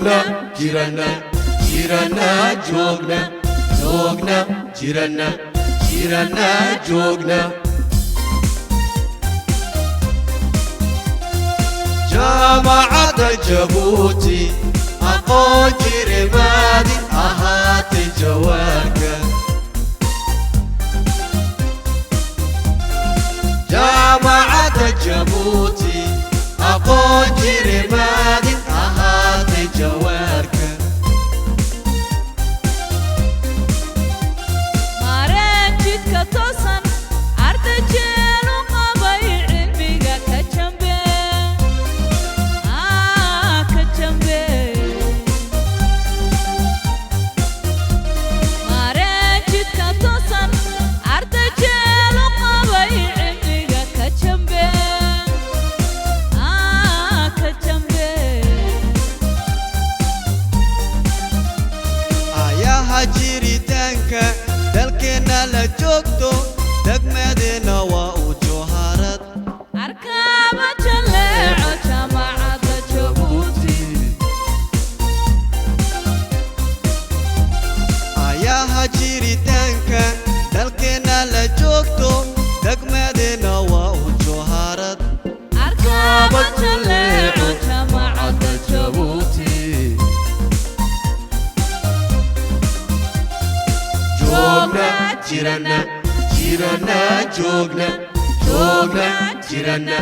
joogna jiranna jiranna joogna joogna jiranna jiranna joogna jaamacadda Jabuuti aqoon jirimaadi ahaatay jawaarka jaamacadda Jabuuti aqoon jirimaadi ahaatay jawaarka mareen jidka toosan arday jeelu qabay cilmiga ka jambe mareen jidka toosan arday jeelu qabay cilmiga ka jambe ayaha jiritaanka dalkeena la joogto degmadeena waa u jawharad arkaaba jaleeco jaamacadda Jabuuti ayaha jiritaanka dalkeena la joogto degmadeena waa u jawharad arkaaba jaleeco jaamacadda Jabuuti joogna jiranna jiranna joogna joogna jiranna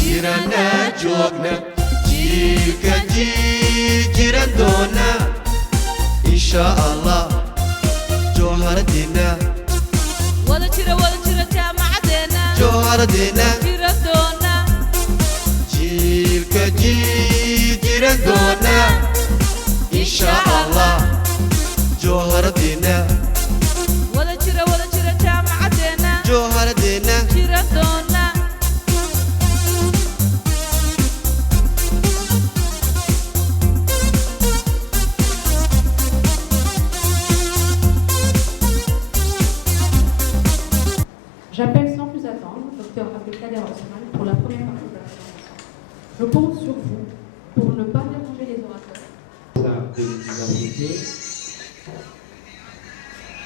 jiranna joogna jiilka jiran doona insha Allah jawharadeena wada jira jaamacadeena jawharadeena jira doona jiilka jiran doona insha Allah jawharadeena wada jira jaamacadeena jawharadeena jira doona J'appelle sans plus attendre Dr Abdelkader Osman pour la première partie de la présentation. Je compte sur vous pour ne pas déranger les orateurs. De l'université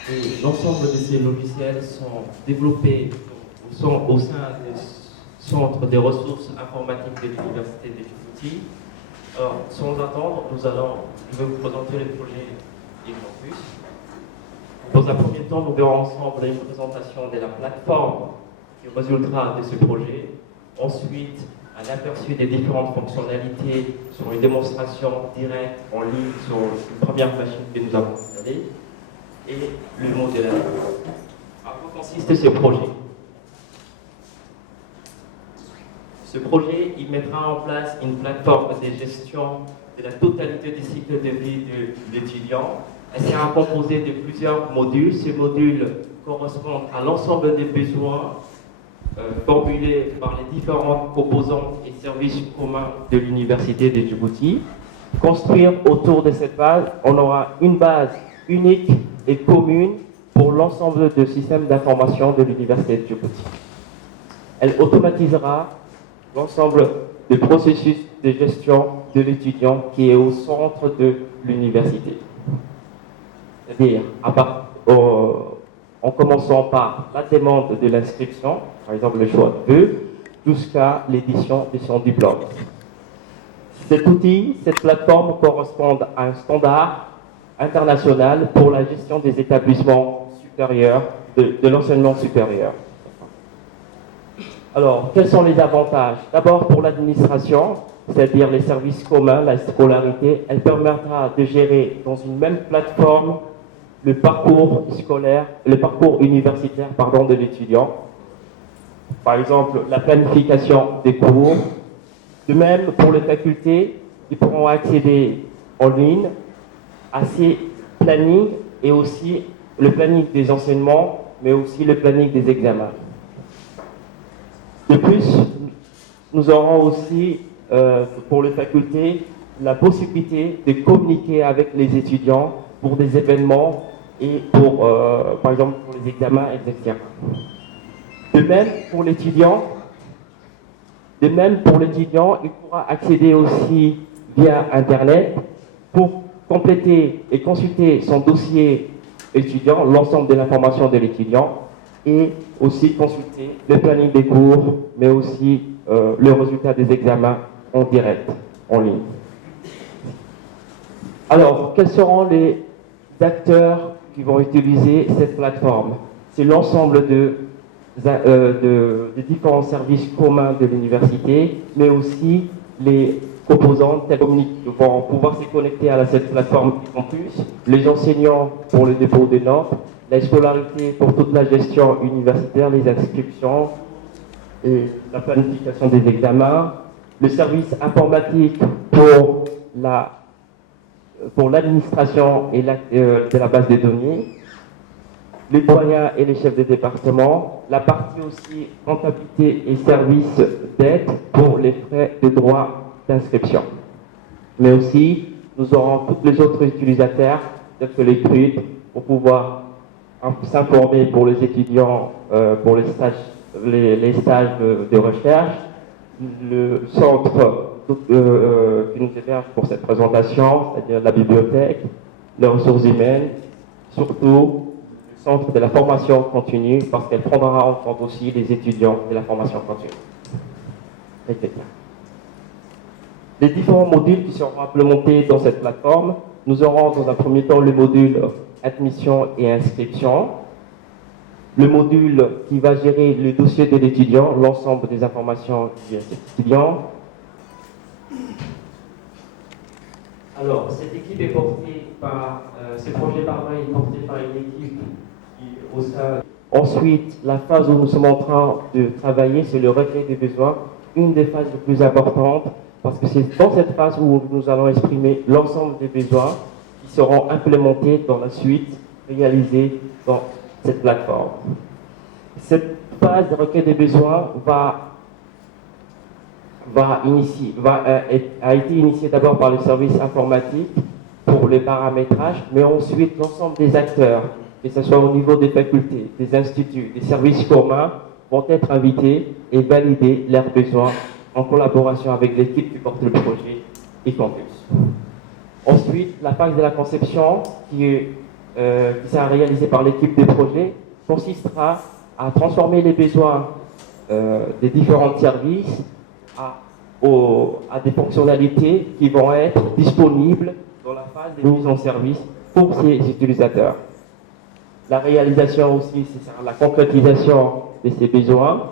et l'ensemble de ces logiciels sont développés au sein des centres des ressources informatiques de l'université de Djibouti. Alors, sans attendre, je vais vous présenter le projet e-campus. Dans un premier temps, nous verrons ensemble une présentation de la plateforme qui résultera de ce projet. Ensuite, un aperçu des différentes fonctionnalités sur une démonstration directe en ligne sur une première machine que nous avons installée et le modèle. À quoi consiste ce projet? Ce projet, il mettra en place une plateforme de gestion de la totalité du cycle de vie de l'étudiant. Elle sera composée de plusieurs modules. Ces modules correspondent à l'ensemble des besoins formulés par les différentes composantes et services communs de l'Université de Djibouti. Construire autour de cette base, on aura une base unique et commune pour l'ensemble du système d'information de l'Université de Djibouti. Elle automatisera l'ensemble du processus de gestion de l'étudiant qui est au centre de l'université. C'est-à-dire, en commençant par la demande de l'inscription, par exemple le choix de vœux, jusqu'à l'édition de son diplôme. Cet outil, cette plateforme correspond à un standard international pour la gestion des établissements supérieurs, de l'enseignement supérieur. Alors, quels sont les avantages? D'abord, pour l'administration, c'est-à-dire les services communs, la scolarité, elle permettra de gérer dans une même plateforme le parcours scolaire, le parcours universitaire, de l'étudiant. Par exemple, la planification des cours. De même, pour les facultés, ils pourront accéder en ligne à ces plannings et aussi le planning des enseignements, mais aussi le planning des examens. De plus, nous aurons aussi, pour les facultés, la possibilité de communiquer avec les étudiants pour des événements et pour, par exemple, pour les examens, etc. De même, pour l'étudiant, il pourra accéder aussi via Internet, pour compléter et consulter son dossier étudiant, l'ensemble de l'information de l'étudiant, et aussi consulter le planning des cours, mais aussi le résultat des examens en direct, en ligne. Alors, quels seront les acteurs qui vont utiliser cette plateforme? C'est l'ensemble des différents services communs de l'université, mais aussi les composantes telles qui vont pouvoir se connecter à cette plateforme campus, les enseignants pour le dépôt des notes, la scolarité pour toute la gestion universitaire, les inscriptions et la planification des examens, le service informatique pour l'administration et de la base de données, les doyens et les chefs de département, la partie aussi comptabilité et services d'aide pour les frais de droit d'inscription. Mais aussi, nous aurons tous les autres utilisateurs, tels que les CRUD, pour pouvoir s'informer pour les étudiants, pour les stages de recherche, le centre qui nous héberge pour cette présentation, c'est-à-dire la bibliothèque, les ressources humaines, surtout le centre de la formation continue, parce qu'elle prendra en compte aussi les étudiants de la formation continue. Les différents modules qui seront implémentés dans cette plateforme, nous aurons dans un premier temps le module admission et inscription, le module qui va gérer le dossier de l'étudiant, l'ensemble des informations de l'étudiant. Alors, cette équipe est portée par, ce projet est porté par une équipe qui, au sein. Ensuite, la phase où nous sommes en train de travailler, c'est le recueil des besoins, une des phases les plus importantes, parce que c'est dans cette phase où nous allons exprimer l'ensemble des besoins qui seront implémentés dans la suite réalisée dans cette plateforme. Cette phase de recueil des besoins a été initiée d'abord par le service informatique pour le paramétrage, mais ensuite l'ensemble des acteurs, que ce soit au niveau des facultés, des instituts, des services communs, vont être invités et valider leurs besoins en collaboration avec l'équipe qui porte le projet e-campus. Ensuite, la phase de la conception qui sera réalisée par l'équipe des projets consistera à transformer les besoins des différents services à des fonctionnalités qui vont être disponibles dans la phase de mise en service pour ces utilisateurs. La réalisation aussi, ce sera la concrétisation de ces besoins.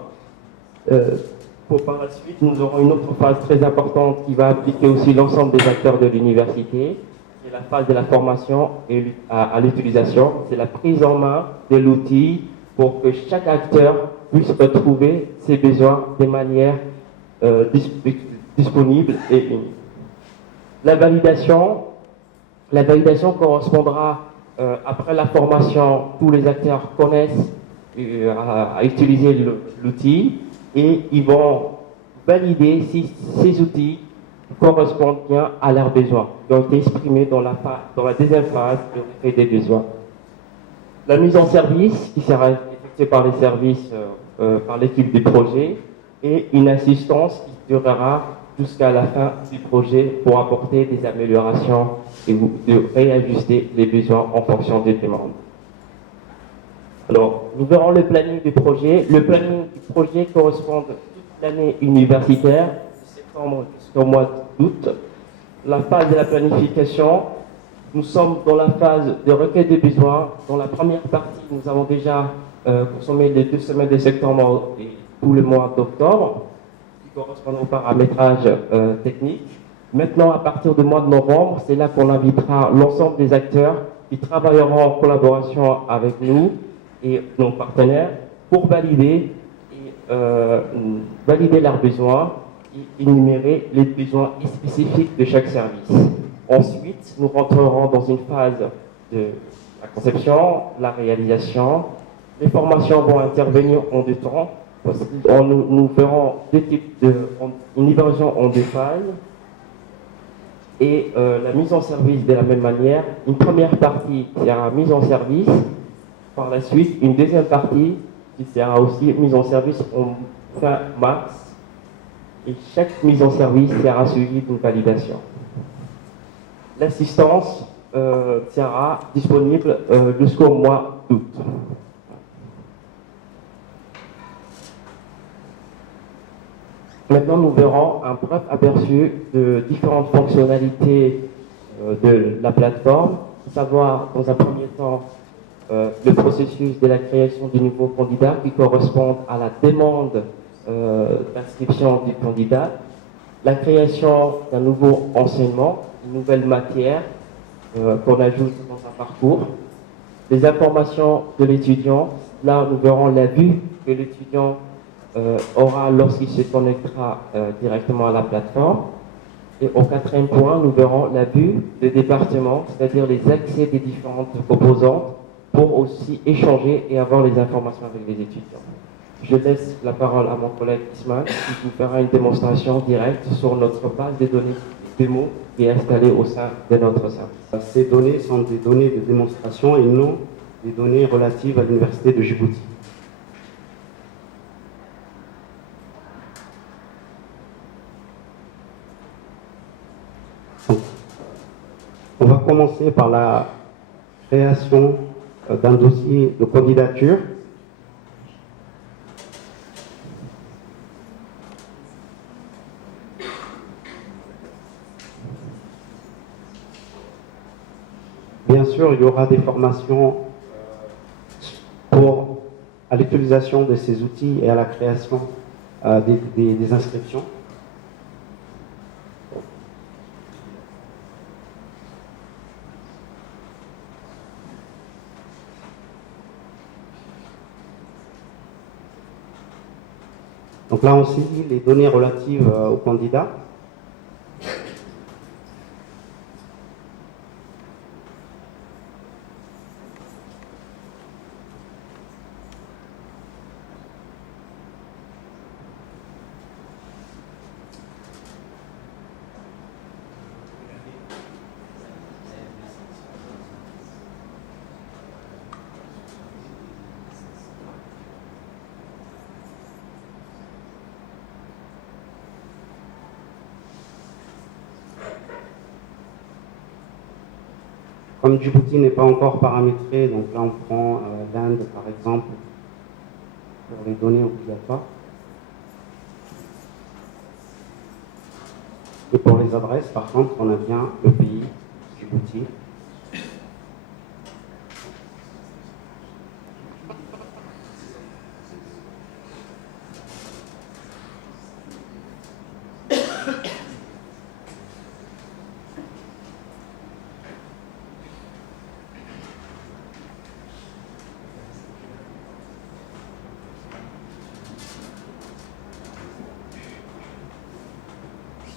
Par la suite, nous aurons une autre phase très importante qui va impliquer aussi l'ensemble des acteurs de l'université. C'est la phase de la formation et à l'utilisation. C'est la prise en main de l'outil pour que chaque acteur puisse retrouver ses besoins de manière disponible et unique. La validation correspondra après la formation, tous les acteurs connaissent à utiliser l'outil et ils vont valider si ces outils correspondent bien à leurs besoins, qui ont été exprimés dans la deuxième phase de recueil des besoins. La mise en service, qui sera effectuée par les services, par l'équipe du projet, et une assistance qui durera jusqu'à la fin du projet pour apporter des améliorations et de réajuster les besoins en fonction des demandes. Alors, nous verrons le planning du projet. Le planning du projet correspond à toute l'année universitaire, de septembre jusqu'au mois d'août. La phase de la planification, nous sommes dans la phase de recueil des besoins. Dans la première partie, nous avons déjà consommé les 2 semaines de septembre et tout le mois d'octobre, qui correspondent au paramétrage technique. Maintenant, à partir du mois de novembre, c'est là qu'on invitera l'ensemble des acteurs qui travailleront en collaboration avec nous et nos partenaires pour valider leurs besoins et énumérer les besoins spécifiques de chaque service. Ensuite, nous rentrerons dans une phase de la conception, la réalisation. Les formations vont intervenir en 2 temps. Nous ferons une livraison en 2 phases et la mise en service de la même manière. Une première partie sera mise en service, par la suite une deuxième partie qui sera aussi mise en service en fin mars et chaque mise en service sera suivie d'une validation. L'assistance sera disponible jusqu'au mois d'août. Maintenant, nous verrons un bref aperçu de différentes fonctionnalités de la plateforme, à savoir, dans un premier temps, le processus de la création du nouveau candidat qui correspond à la demande d'inscription du candidat, la création d'un nouveau enseignement, une nouvelle matière qu'on ajoute dans un parcours, les informations de l'étudiant. Là, nous verrons la vue que l'étudiant aura lorsqu'il se connectera directement à la plateforme. Et au quatrième point, nous verrons la vue des départements, c'est-à-dire les accès des différentes composantes pour aussi échanger et avoir les informations avec les étudiants. Je laisse la parole à mon collègue Ismaël qui vous fera une démonstration directe sur notre base de données démo qui est installée au sein de notre service. Ces données sont des données de démonstration et non des données relatives à l'Université de Djibouti. On va commencer par la création d'un dossier de candidature. Bien sûr, il y aura des formations à l'utilisation de ces outils et à la création des inscriptions. Donc là, on saisit les données relatives aux candidats. Comme Djibouti n'est pas encore paramétré, donc là on prend l'Inde par exemple pour les données obligatoires. Et pour les adresses, par contre, on a bien le pays, Djibouti.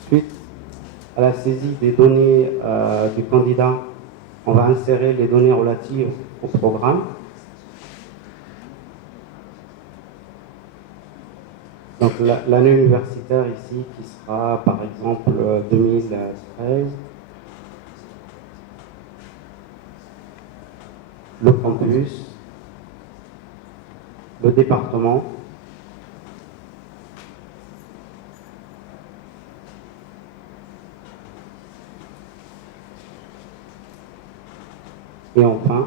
Suite à la saisie des données du candidat, on va insérer les données relatives au programme. Donc l'année universitaire ici qui sera par exemple 2013. Le campus, le département, et enfin,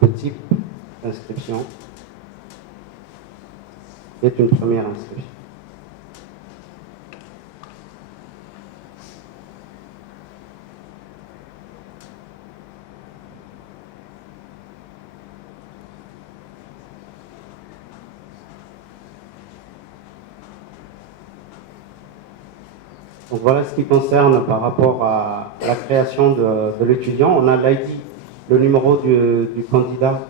le type d'inscription est une première inscription. Donc voilà ce qui concerne par rapport à la création de l'étudiant. On a l'ID, le numéro du candidat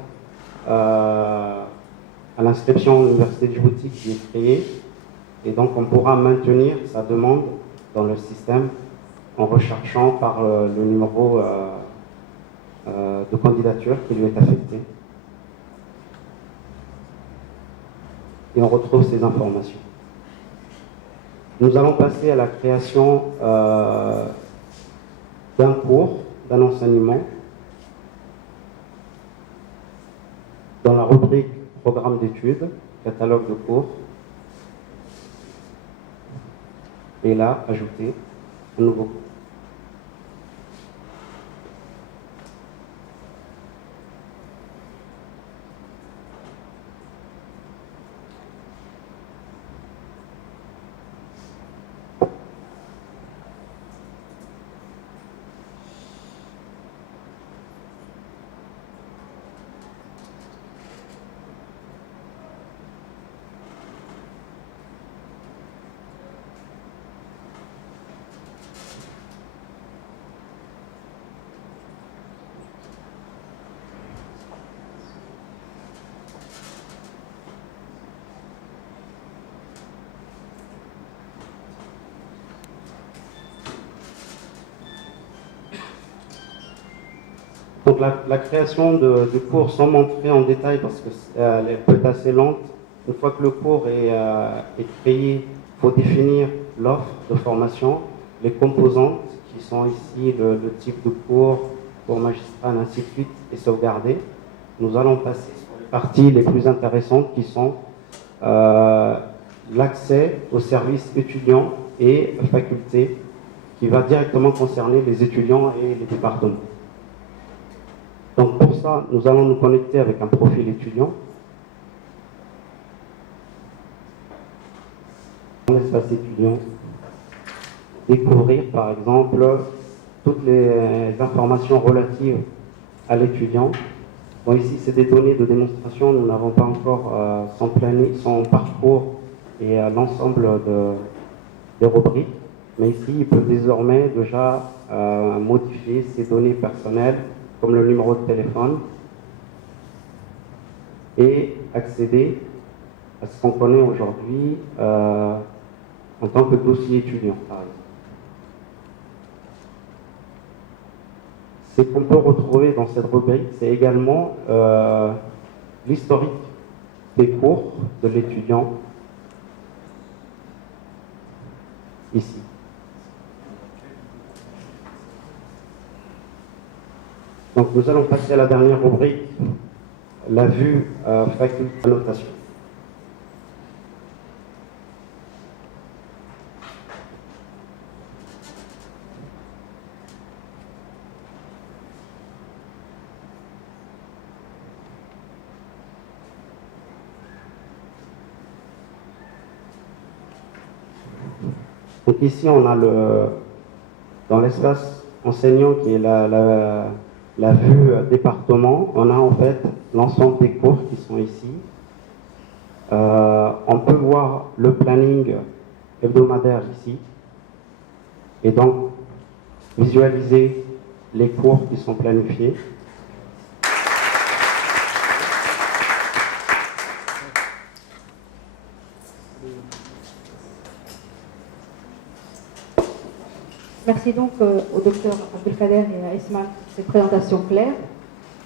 à l'inscription à l'Université de Djibouti qui est créé. Et donc on pourra maintenir sa demande dans le système en recherchant par le numéro de candidature qui lui est affecté. Et on retrouve ces informations. Nous allons passer à la création d'un cours, d'un enseignement. Dans la rubrique Programme d'études, catalogue de cours. Et là, ajouter. un nouveau cours. Donc la création de cours, sans montrer en détail parce qu'elle peut être assez lente, une fois que le cours est créé, il faut définir l'offre de formation, les composantes qui sont ici, le type de cours magistral, ainsi de suite, et sauvegarder. Nous allons passer sur les parties les plus intéressantes qui sont l'accès aux services étudiants et facultés, qui va directement concerner les étudiants et les départements. Donc pour ça, nous allons nous connecter avec un profil étudiant. Dans l'espace étudiant, découvrir par exemple toutes les informations relatives à l'étudiant. Bon, ici, c'est des données de démonstration. Nous n'avons pas encore son parcours et l'ensemble des rubriques. Mais ici, il peut désormais déjà modifier ses données personnelles, comme le numéro de téléphone, et accéder à ce qu'on connaît aujourd'hui en tant que dossier étudiant, par exemple. Ce qu'on peut retrouver dans cette rubrique, c'est également l'historique des cours de l'étudiant, ici. Donc nous allons passer à la dernière rubrique, la vue faculté annotation. Donc ici on a dans l'espace enseignant qui est la vue département, on a en fait l'ensemble des cours qui sont ici. On peut voir le planning hebdomadaire ici et donc visualiser les cours qui sont planifiés. Merci donc au docteur Abdelkader et à Esma pour cette présentation claire.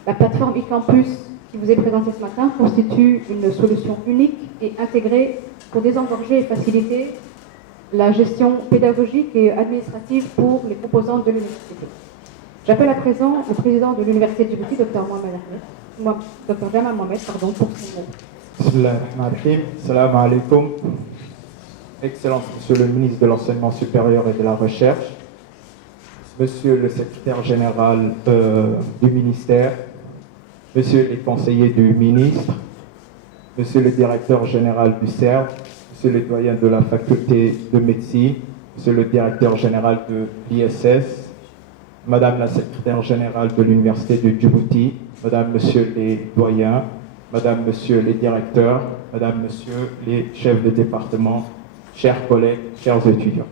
La plateforme e-campus qui vous est présentée ce matin constitue une solution unique et intégrée pour désengorger et faciliter la gestion pédagogique et administrative pour les composantes de l'université. J'appelle à présent le président de l'université de Djibouti, Dr Jamal Mohamed, pour son mot. Bismillahirrahmanirrahim. Salam alaikum. Excellence, Monsieur le ministre de l'Enseignement supérieur et de la Recherche, Monsieur le secrétaire général du ministère, Monsieur les conseillers du ministre, Monsieur le directeur général du CERF, Monsieur le doyen de la faculté de médecine, Monsieur le directeur général de l'ISS, Madame la secrétaire générale de l'université de Djibouti, Madame, Monsieur les doyens, Madame, Monsieur les directeurs, Madame, Monsieur les chefs de département, chers collègues, chers étudiants.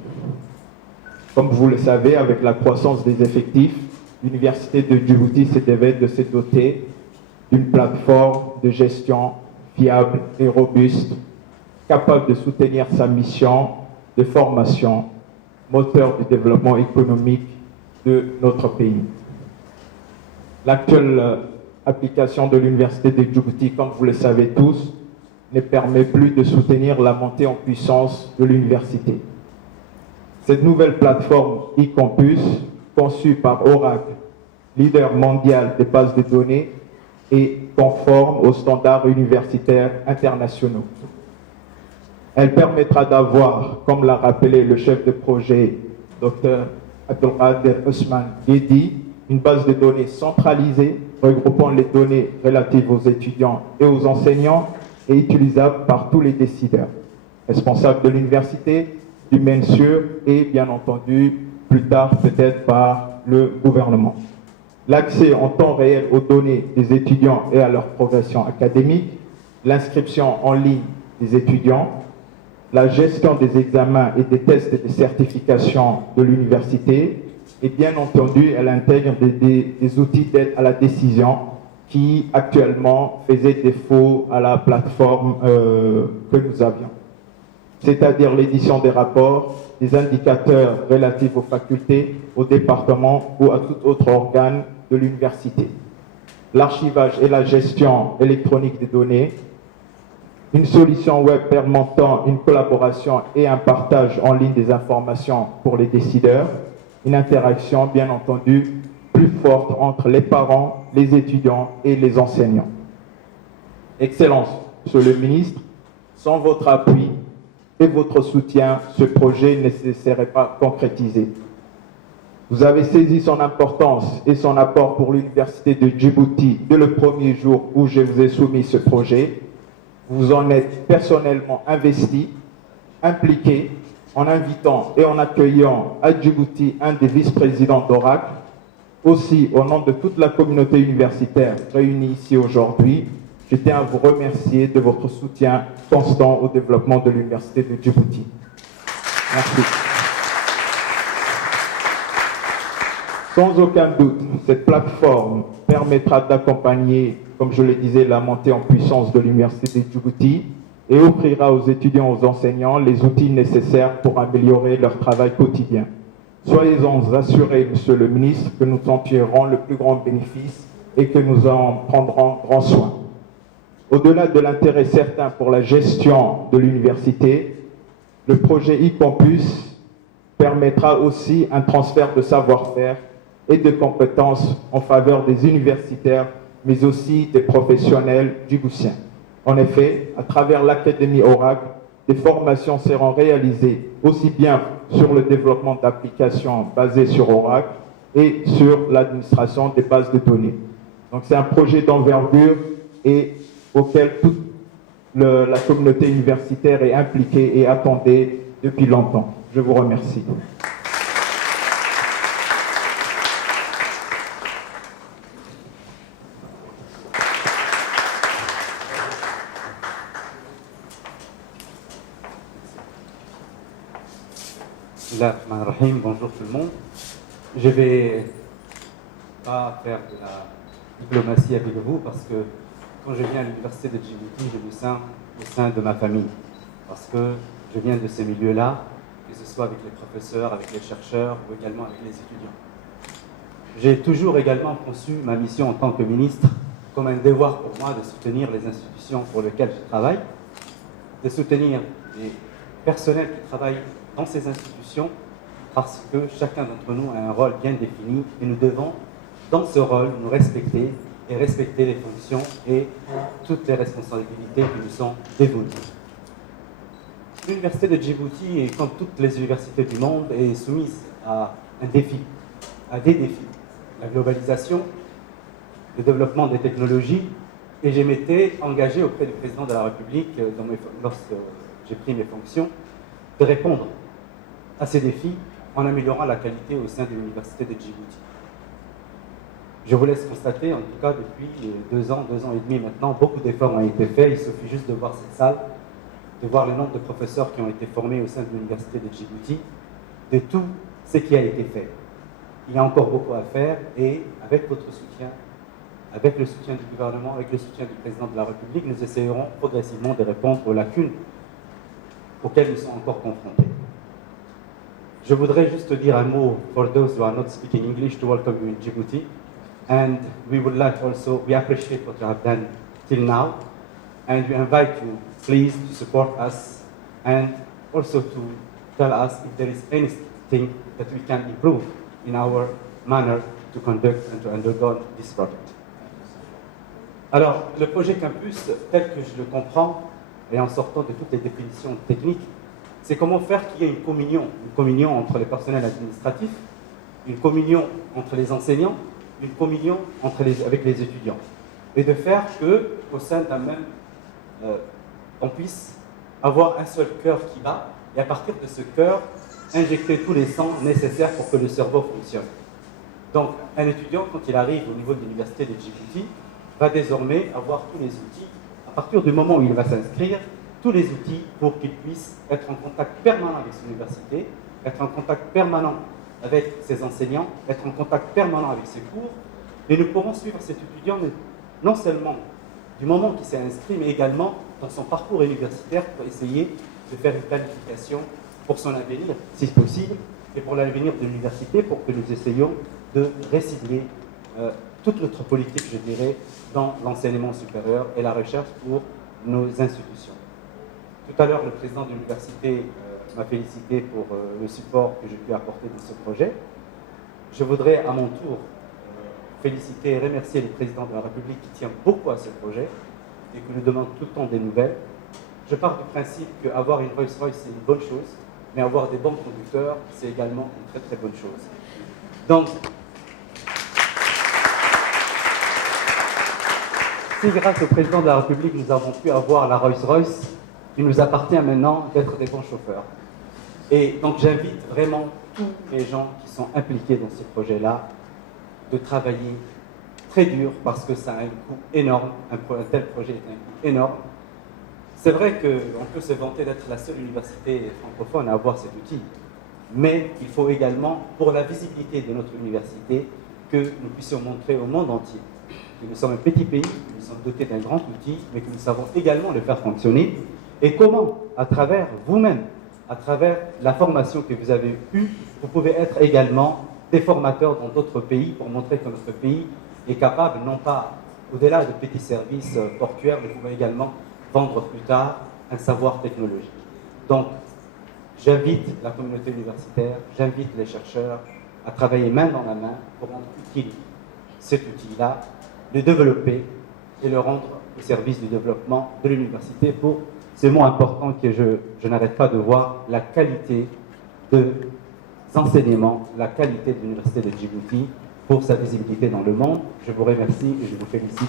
Comme vous le savez, avec la croissance des effectifs, l'université de Djibouti s'est de se doter d'une plateforme de gestion fiable et robuste, capable de soutenir sa mission de formation, moteur du développement économique de notre pays. L'actuelle application de l'université de Djibouti, comme vous le savez tous, ne permet plus de soutenir la montée en puissance de l'université. Cette nouvelle plateforme e-campus, conçue par Oracle, leader mondial des bases de données, est conforme aux standards universitaires internationaux. Elle permettra d'avoir, comme l'a rappelé le chef de projet Dr Abdelkader Ousmane Guedi, une base de données centralisée regroupant les données relatives aux étudiants et aux enseignants et utilisable par tous les décideurs, responsables de l'université, du MENSUR et bien entendu plus tard peut-être par le gouvernement. L'accès en temps réel aux données des étudiants et à leur progression académique, l'inscription en ligne des étudiants, la gestion des examens et des tests de certification de l'université, et bien entendu, elle intègre des outils d'aide à la décision qui actuellement faisaient défaut à la plateforme que nous avions. C'est-à-dire l'édition des rapports, des indicateurs relatifs aux facultés, aux départements ou à tout autre organe de l'université. L'archivage et la gestion électronique des données, une solution web permettant une collaboration et un partage en ligne des informations pour les décideurs, une interaction bien entendu plus forte entre les parents, les étudiants et les enseignants. Excellence, Monsieur le ministre, sans votre appui et votre soutien, ce projet ne se serait pas concrétisé. Vous avez saisi son importance et son apport pour l'Université de Djibouti dès le premier jour où je vous ai soumis ce projet. Vous en êtes personnellement investi, impliqué, en invitant et en accueillant à Djibouti un des vice-présidents d'Oracle. Aussi, au nom de toute la communauté universitaire réunie ici aujourd'hui, je tiens à vous remercier de votre soutien constant au développement de l'Université de Djibouti. Merci. Sans aucun doute, cette plateforme permettra d'accompagner, comme je le disais, la montée en puissance de l'Université de Djibouti et offrira aux étudiants et aux enseignants les outils nécessaires pour améliorer leur travail quotidien. Soyez-en assurés, Monsieur le ministre, que nous en tirerons le plus grand bénéfice et que nous en prendrons grand soin. Au-delà de l'intérêt certain pour la gestion de l'université, le projet e-Campus permettra aussi un transfert de savoir-faire et de compétences en faveur des universitaires, mais aussi des professionnels djiboutiens. En effet, à travers l'Académie Oracle, des formations seront réalisées aussi bien sur le développement d'applications basées sur Oracle et sur l'administration des bases de données. Donc c'est un projet d'envergure et auquel toute la communauté universitaire est impliquée et attendait depuis longtemps. Je vous remercie. Bonjour tout le monde. Je vais pas faire de la diplomatie avec vous parce que quand je viens à l'université de Djibouti, je me sens au sein de ma famille parce que je viens de ces milieux-là, que ce soit avec les professeurs, avec les chercheurs ou également avec les étudiants. J'ai toujours également conçu ma mission en tant que ministre comme un devoir pour moi de soutenir les institutions pour lesquelles je travaille, de soutenir les personnels qui travaillent dans ces institutions parce que chacun d'entre nous a un rôle bien défini et nous devons, dans ce rôle, nous respecter et respecter les fonctions et toutes les responsabilités qui nous sont dévolues. L'Université de Djibouti, et comme toutes les universités du monde, est soumise à un défi, à des défis. La globalisation, le développement des technologies, et je m'étais engagé auprès du président de la République, lorsque j'ai pris mes fonctions, de répondre à ces défis en améliorant la qualité au sein de l'Université de Djibouti. Je vous laisse constater, en tout cas depuis 2 ans et demi maintenant, beaucoup d'efforts ont été faits. Il suffit juste de voir cette salle, de voir le nombre de professeurs qui ont été formés au sein de l'Université de Djibouti, de tout ce qui a été fait. Il y a encore beaucoup à faire et avec votre soutien, avec le soutien du gouvernement, avec le soutien du président de la République, nous essayerons progressivement de répondre aux lacunes auxquelles nous sommes encore confrontés. Je voudrais juste dire un mot for those who are not speaking English to welcome you in Djibouti. And we would like also, we appreciate what you have done till now. And we invite you, please, to support us and also to tell us if there is anything that we can improve in our manner to conduct and to undergo this project. Alors, le projet Campus, tel que je le comprends, et en sortant de toutes les définitions techniques, c'est comment faire qu'il y ait une communion entre les personnels administratifs, une communion entre les enseignants, une communion avec les étudiants. Et de faire qu'au sein d'un même, on puisse avoir un seul cœur qui bat, et à partir de ce cœur, injecter tous les sangs nécessaires pour que le cerveau fonctionne. Donc, un étudiant, quand il arrive au niveau de l'université de Djibouti, va désormais avoir tous les outils, à partir du moment où il va s'inscrire, tous les outils pour qu'il puisse être en contact permanent avec son université, être en contact permanent avec ses enseignants, être en contact permanent avec ses cours, et nous pourrons suivre cet étudiant non seulement du moment qu'il s'est inscrit, mais également dans son parcours universitaire pour essayer de faire une planification pour son avenir, si possible, et pour l'avenir de l'université, pour que nous essayions de récibler toute notre politique, je dirais, dans l'enseignement supérieur et la recherche pour nos institutions. Tout à l'heure, le président de l'université m'a félicité pour le support que j'ai pu apporter dans ce projet. Je voudrais à mon tour féliciter et remercier le président de la République qui tient beaucoup à ce projet et qui nous demande tout le temps des nouvelles. Je pars du principe qu'avoir une Rolls-Royce, c'est une bonne chose, mais avoir des bons conducteurs, c'est également une très très bonne chose. Donc, si grâce au président de la République, nous avons pu avoir la Rolls-Royce, il nous appartient maintenant d'être des bons chauffeurs. Et donc j'invite vraiment tous les gens qui sont impliqués dans ce projet-là de travailler très dur parce que ça a un coût énorme, un tel projet est un coût énorme. C'est vrai qu'on peut se vanter d'être la seule université francophone à avoir cet outil, mais il faut également, pour la visibilité de notre université, que nous puissions montrer au monde entier que nous sommes un petit pays, que nous sommes dotés d'un grand outil, mais que nous savons également le faire fonctionner. Et comment, à travers vous-même, à travers la formation que vous avez eue, vous pouvez être également des formateurs dans d'autres pays pour montrer que notre pays est capable, non pas au-delà de petits services portuaires, mais pouvez également vendre plus tard un savoir technologique. Donc, j'invite la communauté universitaire, j'invite les chercheurs à travailler main dans la main pour rendre utile cet outil-là, le développer et le rendre au service du développement de l'université pour ces mots importants que je n'arrête pas de voir, la qualité des enseignements, la qualité de l'université de Djibouti pour sa visibilité dans le monde. Je vous remercie et je vous félicite.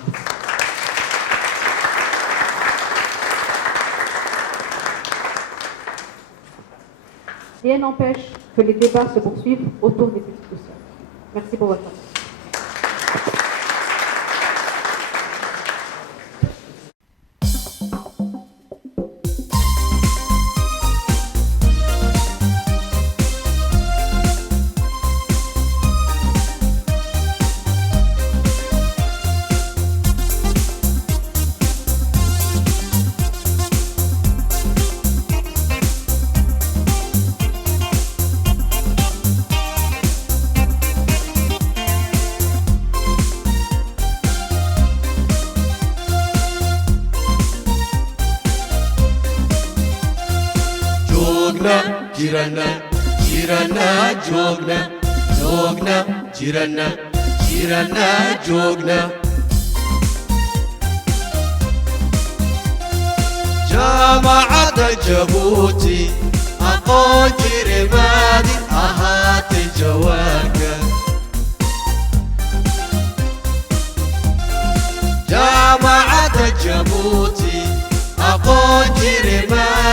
Rien n'empêche que les débats se poursuivent autour des discussions. Merci pour votre attention. Jirana, jirana, jogna, jogna, jirana, jirana, jogna. جامعة جيبوتي أقول جرمادي أهات جواكا جامعة جيبوتي أقول جرمادي